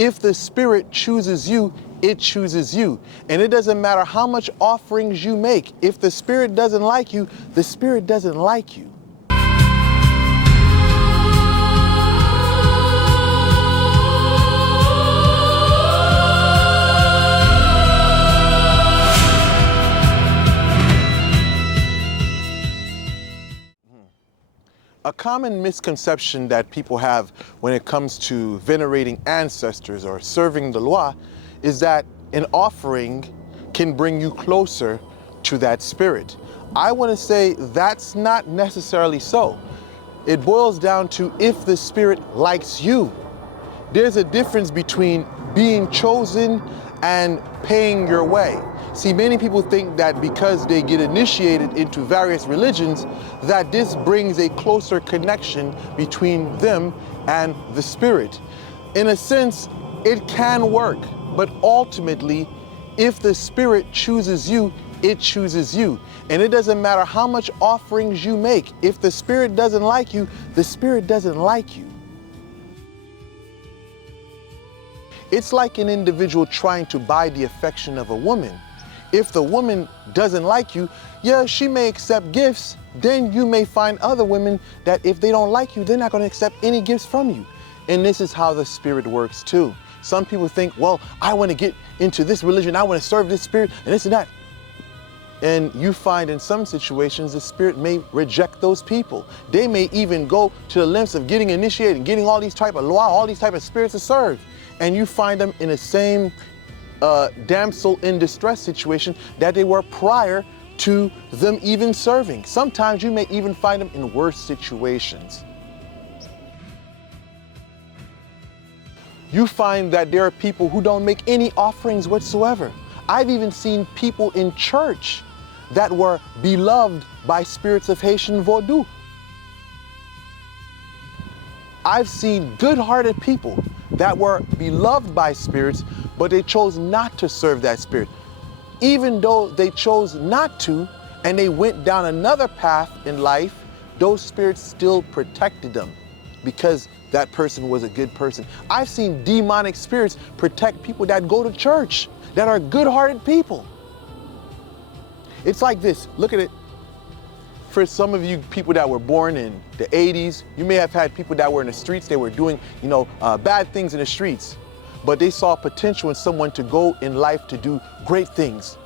If the spirit chooses you, it chooses you. And it doesn't matter how much offerings you make. If the spirit doesn't like you, the spirit doesn't like you. A common misconception that people have when it comes to venerating ancestors or serving the Loi is that an offering can bring you closer to that spirit. I want to say that's not necessarily so. It boils down to if the spirit likes you. There's a difference between being chosen and paying your way. See, many people think that because they get initiated into various religions, that this brings a closer connection between them and the spirit. In a sense, it can work, but ultimately, if the spirit chooses you, it chooses you. And it doesn't matter how much offerings you make. If the spirit doesn't like you, the spirit doesn't like you. It's like an individual trying to buy the affection of a woman. If the woman doesn't like you, yeah, she may accept gifts. Then you may find other women that if they don't like you, they're not going to accept any gifts from you. And this is how the spirit works too. Some people think, well, I want to get into this religion, I want to serve this spirit and this and that. And you find in some situations the spirit may reject those people. They may even go to the lengths of getting initiated, getting all these type of Loi, all these type of spirits to serve. And you find them in the same damsel in distress situation that they were prior to them even serving. Sometimes you may even find them in worse situations. You find that there are people who don't make any offerings whatsoever. I've even seen people in church that were beloved by spirits of Haitian Vodou. I've seen good-hearted people that were beloved by spirits, but they chose not to serve that spirit. Even though they chose not to, and they went down another path in life, those spirits still protected them because that person was a good person. I've seen demonic spirits protect people that go to church, that are good-hearted people. It's like this, look at it. For some of you people that were born in the 80s, you may have had people that were in the streets, they were doing, bad things in the streets, but they saw potential in someone to go in life to do great things.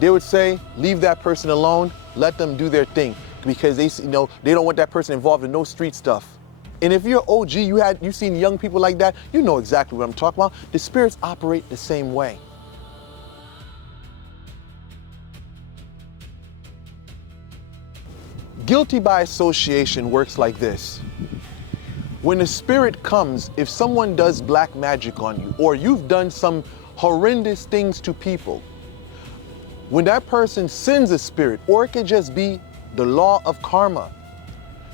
They would say, leave that person alone, let them do their thing, because they don't want that person involved in no street stuff. And if you're OG, you've seen young people like that, you know exactly what I'm talking about. The spirits operate the same way. Guilty by association works like this. When a spirit comes, if someone does black magic on you, or you've done some horrendous things to people, when that person sends a spirit, or it could just be the law of karma,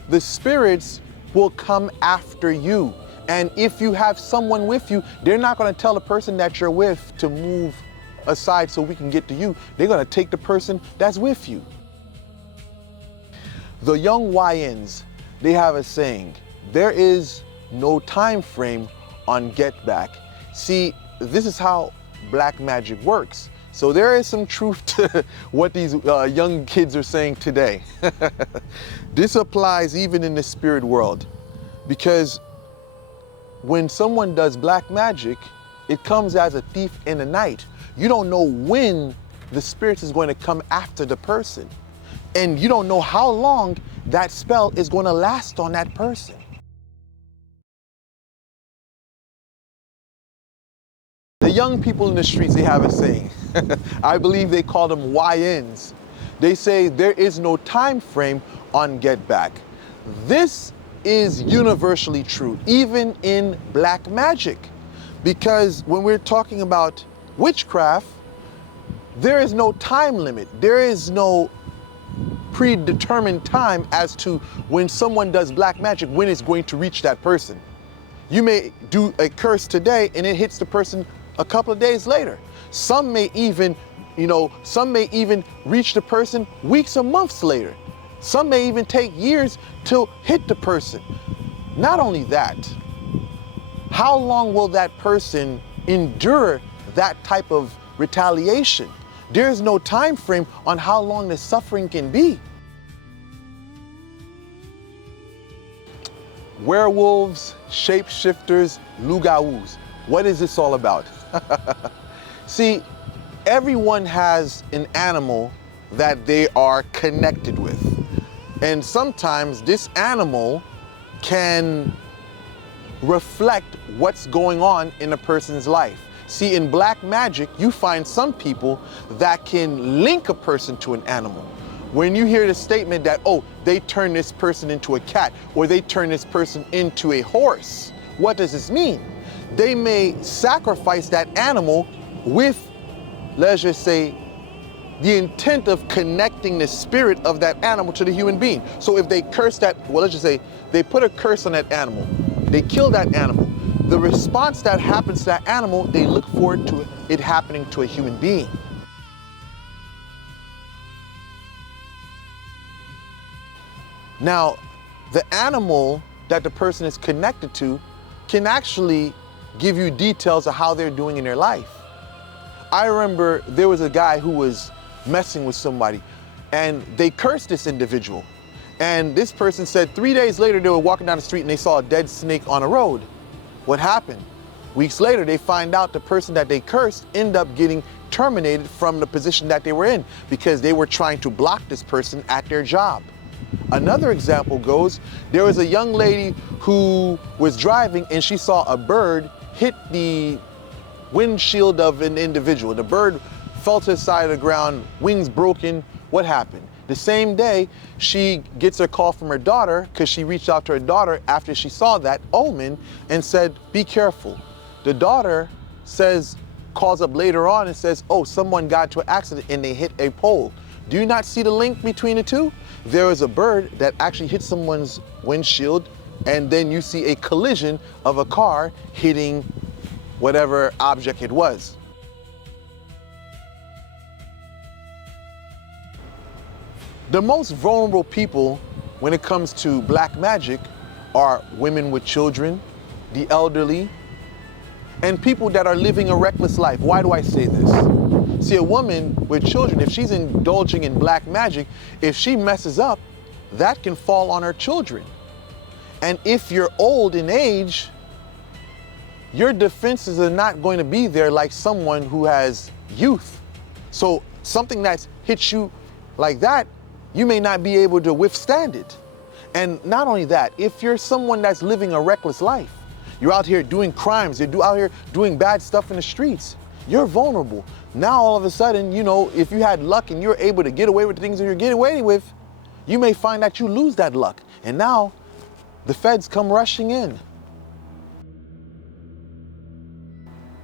the spirits will come after you. And if you have someone with you, they're not going to tell the person that you're with to move aside so we can get to you. They're going to take the person that's with you. The young YNs, they have a saying, there is no time frame on get back. See, this is how black magic works. So there is some truth to what these young kids are saying today. This applies even in the spirit world, because when someone does black magic, it comes as a thief in the night. You don't know when the spirit is going to come after the person. And you don't know how long that spell is going to last on that person. The young people in the streets, they have a saying. I believe they call them YNs. They say there is no time frame on get back. This is universally true, even in black magic. Because when we're talking about witchcraft, there is no time limit. There is no predetermined time as to when someone does black magic, when it's going to reach that person. You may do a curse today and it hits the person a couple of days later. Some may even reach the person weeks or months later. Some may even take years to hit the person. Not only that, how long will that person endure that type of retaliation? There's no time frame on how long the suffering can be. Werewolves, shapeshifters, lugawus. What is this all about? See, everyone has an animal that they are connected with. And sometimes this animal can reflect what's going on in a person's life. See, in black magic, you find some people that can link a person to an animal. When you hear the statement that, oh, they turn this person into a cat, or they turn this person into a horse, what does this mean? They may sacrifice that animal with, let's just say, the intent of connecting the spirit of that animal to the human being. So if they curse that, well, let's just say they put a curse on that animal, they kill that animal. The response that happens to that animal, they look forward to it happening to a human being. Now, the animal that the person is connected to can actually give you details of how they're doing in their life. I remember there was a guy who was messing with somebody and they cursed this individual. And this person said 3 days later they were walking down the street and they saw a dead snake on a road. What happened? Weeks later they find out the person that they cursed ended up getting terminated from the position that they were in because they were trying to block this person at their job. Another example goes, there was a young lady who was driving and she saw a bird hit the windshield of an individual. The bird fell to the side of the ground, wings broken. What happened? The same day, she gets a call from her daughter because she reached out to her daughter after she saw that omen and said, be careful. The daughter calls up later on and says, oh, someone got into an accident and they hit a pole. Do you not see the link between the two? There is a bird that actually hit someone's windshield and then you see a collision of a car hitting whatever object it was. The most vulnerable people when it comes to black magic are women with children, the elderly, and people that are living a reckless life. Why do I say this? See, a woman with children, if she's indulging in black magic, if she messes up, that can fall on her children. And if you're old in age, your defenses are not going to be there like someone who has youth. So something that's hit you like that, you may not be able to withstand it. And not only that, if you're someone that's living a reckless life, you're out here doing crimes, you're out here doing bad stuff in the streets, you're vulnerable. Now all of a sudden, you know, if you had luck and you're able to get away with the things that you're getting away with, you may find that you lose that luck. And now the feds come rushing in.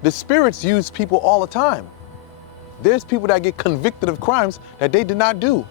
The spirits use people all the time. There's people that get convicted of crimes that they did not do.